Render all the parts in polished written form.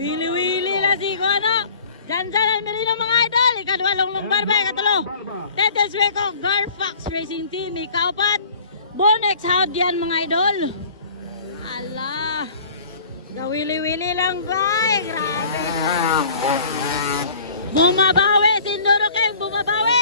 Wili-wili na si Kuano. Janjan Almerino mga idol. Ikadwa Longlong Barba. Ikatulo. Tete Sueco. Garfax Racing Team. Ikaapat. Bonex Haudian mga idol. Ala. Gawili-wili lang ba? Grabe. Bumabawi. Sindoro King. Bumabawi.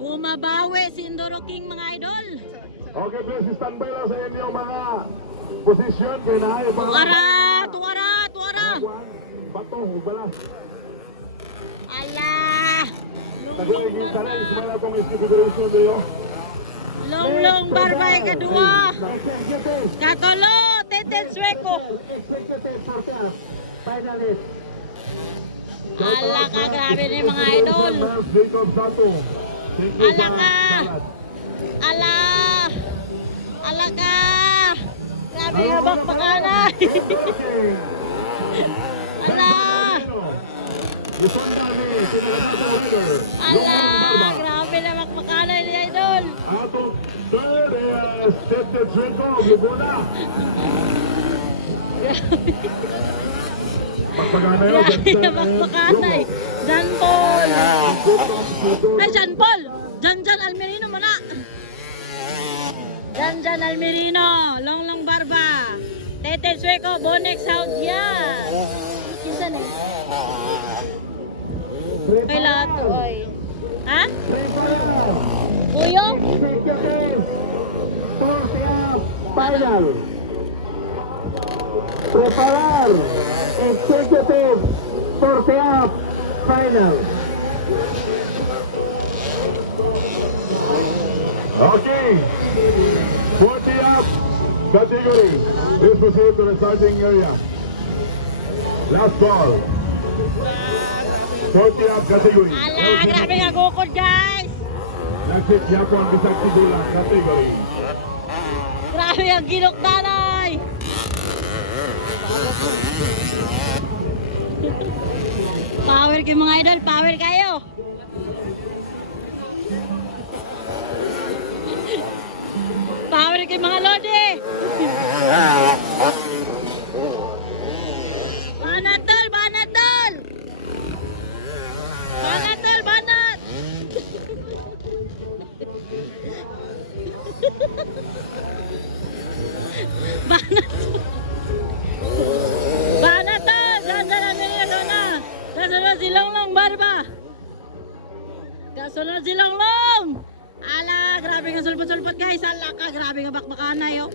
Bumabawi. Sindoro King mga idol. Okay, please standby lang sa inyo mga posisyon. Kaya na ay Tuwara. Bato, balas. Ala. Nagulay sa rin. Sumala itong configuration niyo. Longlong Barba ikadua. Katulo. Tete Sueco. Ala ka, grabe ni mga idol. Ala ka. Ala ka. Grabe nga bakbakanay. Ala. Ala, grabe na bakbakanay ni idol. Atong third is Tete Sueco. Gibuna. Grabe na bakbakanay. Jan Paul. Ay, Jan Paul. Janjan Almerino mana. Janjan Almerino. Longlong Barba. Tete Sueco. Bonex Haudian. Kinsa na? Kay lahat to, oy. Ha? Kuyo? Final. Preparar. Executive. Force up. Final. Okay. 40 up category. Please proceed to the starting area. Last call. 40 up category. Ala, grabe nga gukod, guys. That's it. Yapon Bisag Tibula category. Grabe ang ginukdanay. Power kayo mga idol, power kayo. Power kayo mga lodi. Banat. Banat. Jangan ambil sana. Kasunod si Longlong Barba. Kasunod si Longlong. Ala, grabe nga sulpot-sulpot guys. Ala ka, grabe nga bakbakanay oh.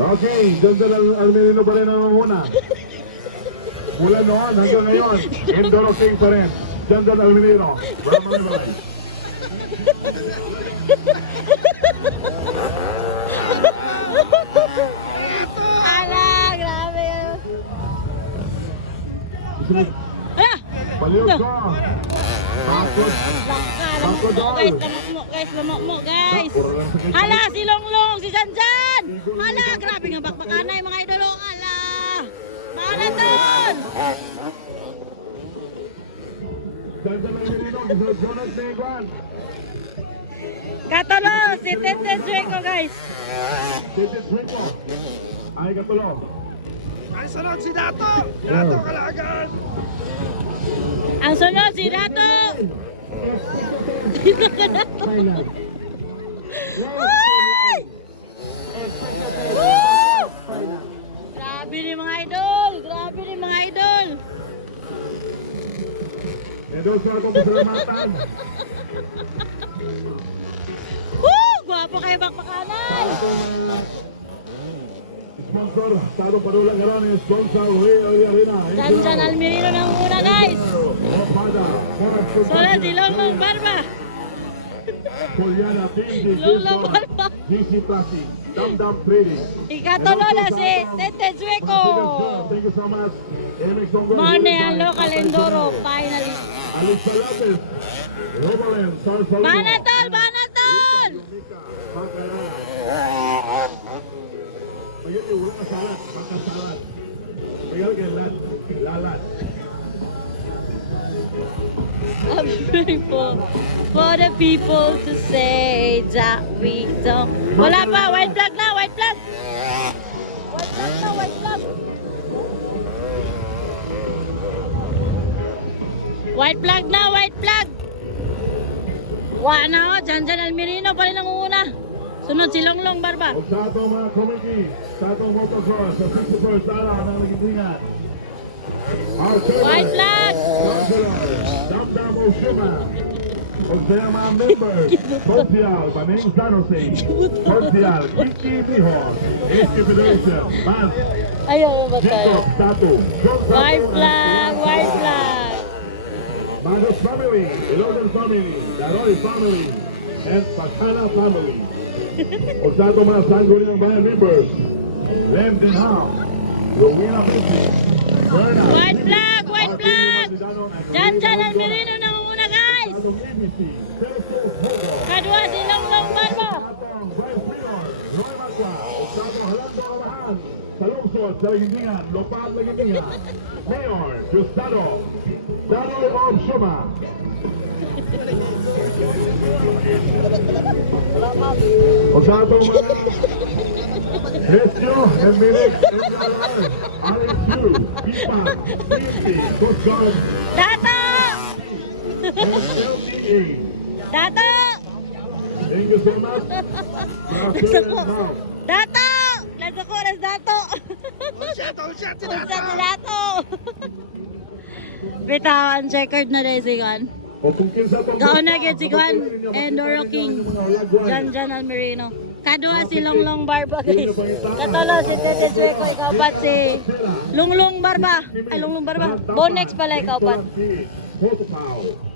Okay, Janjan Almerino pa rin ang una. Mula noon hanggang ngayon, Indoro King pa rin. Janjan Almerino. Maraming. Ala, grabe. Ala! Baliw ka. Bakod. Lamok mo guys. Hala, si Longlong, si Janjan. Hala, grabe nga bakbakanay mga idolo. Hala. Marathon. Janjan Almerino, Jonas Neguan. Katulo, si Tete Sueco guys. Tete Sueco. Ay katulo. Ang sunod si Dato! Dato Kalagan! Ang sunod si Dato. Final. Ay! Woo! Grabe ni mga idol. Edo sa akong pasalamatan. Woo! Gwapo kayo bakbakanay. Sponsor, Taro Padula Garani, sponsor, Ray Arena. Janjan Almerino ng una guys. Sunod si Longlong Barba. Poliana, Team Longlong Barba. GC Plastic, Dam Trading. Ikatulo na si Tete Sueco. Thank you so much. MX Dongo. Mane ang local enduro finalist. Alexa Lopez. Robalen, Sar Salino. Banatol! Pagyan yung ulo kasalat, pagkasalat. Pagyan kayo lalat. for the people to say that we don't. Wala pa, white flag na, white flag. White flag na, white flag. White flag na, white flag. Wala na, oh, Janjan Almerino pa rin ang una. Sunod si Longlong Barba. O sa atong mga committee, sa atong motocross, sa 61st araw ng nagitingan. White flag. Damdam Oshima. O sa mga members, Social, Paning San Jose, Social, Kiki Bihon, HK Federation, Bans, Ayaw ba tayo? Jacob Tato, White flag, white flag. Manos family, Ilogan family, Daroy family, and Pasana family. O sa atong mga sangguniang bayan members, Lem Denham, Rowena Pinti, Berna, White flag, white flag. Janjan Almerino na una, guys. atong ABC, Celso Hogo, Kadua si Longlong Barba. atong Vice Mayor, Roy Macua, o sa atong Halando Kabahan, sa lungsod, sa Lagintingan, Lopad Lagintingan, Mayor, Justado, Daroy of Shuma, o sa atong mga Rescue, Emmerich, MDLR, RSU, Ipan, PNP, Coast Guard, Dato! and LTA. Dato! Thank you so much. Now, Dato! Let's go, let's Dato! Ulsyat si Unsa Dato. si Dato? Bitawan, checkered na rin si Juan. o kung kinsa tong Gaon na gyud si Juan and Doro King. Janjan Almerino. Kadua si Longlong Barba, guys. Katolo si Tete Sueco, ikaw pat si Lunglong Barba. Ay, Lunglong Barba. Bonex pala ikaw pat. Photo power.